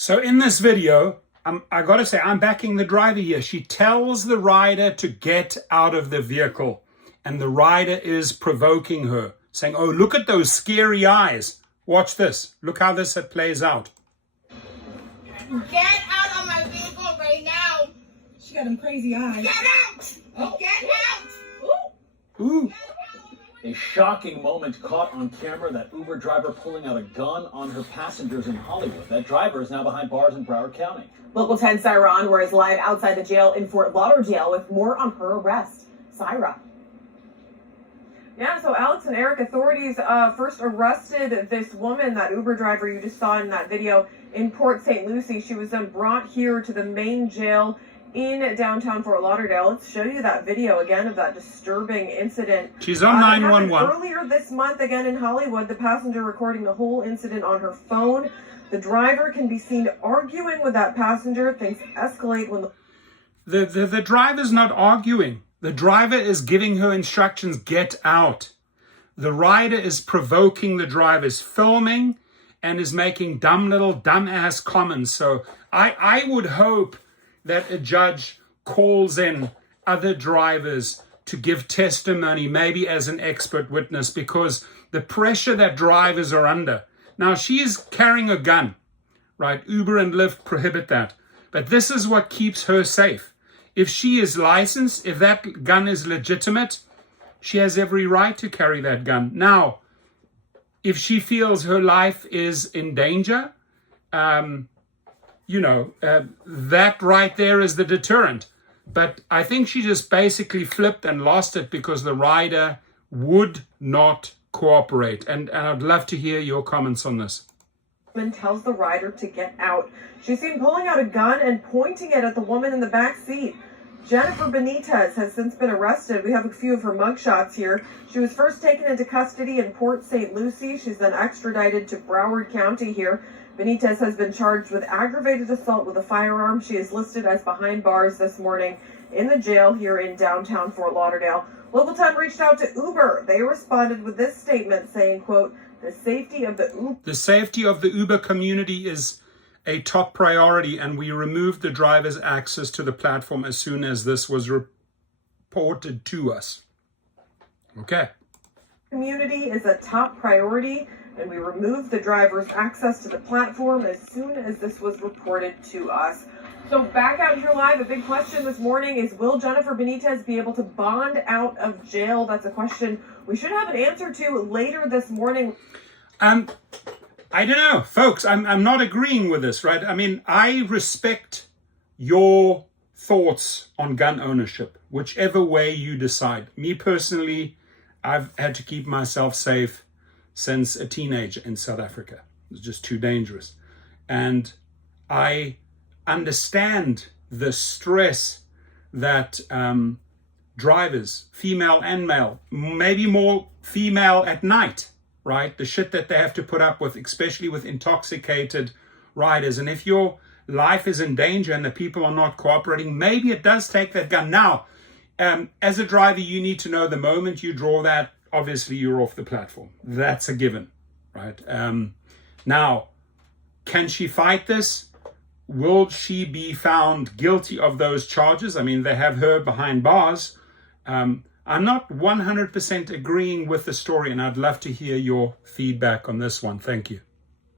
So in this video, I got to say, I'm backing the driver here. She tells the rider to get out of the vehicle, and the rider is provoking her, saying, oh, look at those scary eyes. Watch this. Look how this plays out. Get out of my vehicle right now. She got them crazy eyes. Get out. Oh. Get out. Ooh. A shocking moment caught on camera, that Uber driver pulling out a gun on her passengers in Hollywood. That driver is now behind bars in Broward County. Local 10 Syra Anwar is live outside the jail in Fort Lauderdale with more on her arrest. Syra. Yeah, so Alex and Eric, authorities first arrested this woman, that Uber driver you just saw in that video, in Port St. Lucie. She was then brought here to the main jail in downtown Fort Lauderdale. Let's show you that video again of that disturbing incident. She's on 911. Earlier this month, again in Hollywood, the passenger recording the whole incident on her phone. The driver can be seen arguing with that passenger. Things escalate when the driver's not arguing. The driver is giving her instructions, get out. The rider is provoking the driver, is filming and is making dumbass comments. So I would hope that a judge calls in other drivers to give testimony, maybe as an expert witness, because the pressure that drivers are under. Now, she is carrying a gun, right? Uber and Lyft prohibit that. But this is what keeps her safe. If she is licensed, if that gun is legitimate, she has every right to carry that gun. Now, if she feels her life is in danger, that right there is the deterrent. But I think she just basically flipped and lost it because the rider would not cooperate. And I'd love to hear your comments on this. Tells the rider to get out. She's seen pulling out a gun and pointing it at the woman in the back seat. Jennifer Benitez has since been arrested. We have a few of her mugshots here. She was first taken into custody in Port St. Lucie. She's then extradited to Broward County here. Benitez has been charged with aggravated assault with a firearm. She is listed as behind bars this morning in the jail here in downtown Fort Lauderdale. Local 10 reached out to Uber. They responded with this statement saying, quote, the safety of the Uber community is a top priority, and we removed the driver's access to the platform as soon as this was reported to us. Okay. Community is a top priority, and we removed the driver's access to the platform as soon as this was reported to us. So back out here live, a big question this morning is, will Jennifer Benitez be able to bond out of jail? That's a question we should have an answer to later this morning. I don't know, folks. I'm not agreeing with this, right? I mean, I respect your thoughts on gun ownership, whichever way you decide. Me personally, I've had to keep myself safe since a teenager in South Africa. It's just too dangerous. And I understand the stress that drivers, female and male, maybe more female at night, right? The shit that they have to put up with, especially with intoxicated riders. And if your life is in danger and the people are not cooperating, maybe it does take that gun. Now, as a driver, you need to know the moment you draw that, obviously you're off the platform. That's a given, right? Now, can she fight this? Will she be found guilty of those charges? I mean, they have her behind bars. I'm not 100% agreeing with the story, and I'd love to hear your feedback on this one. Thank you.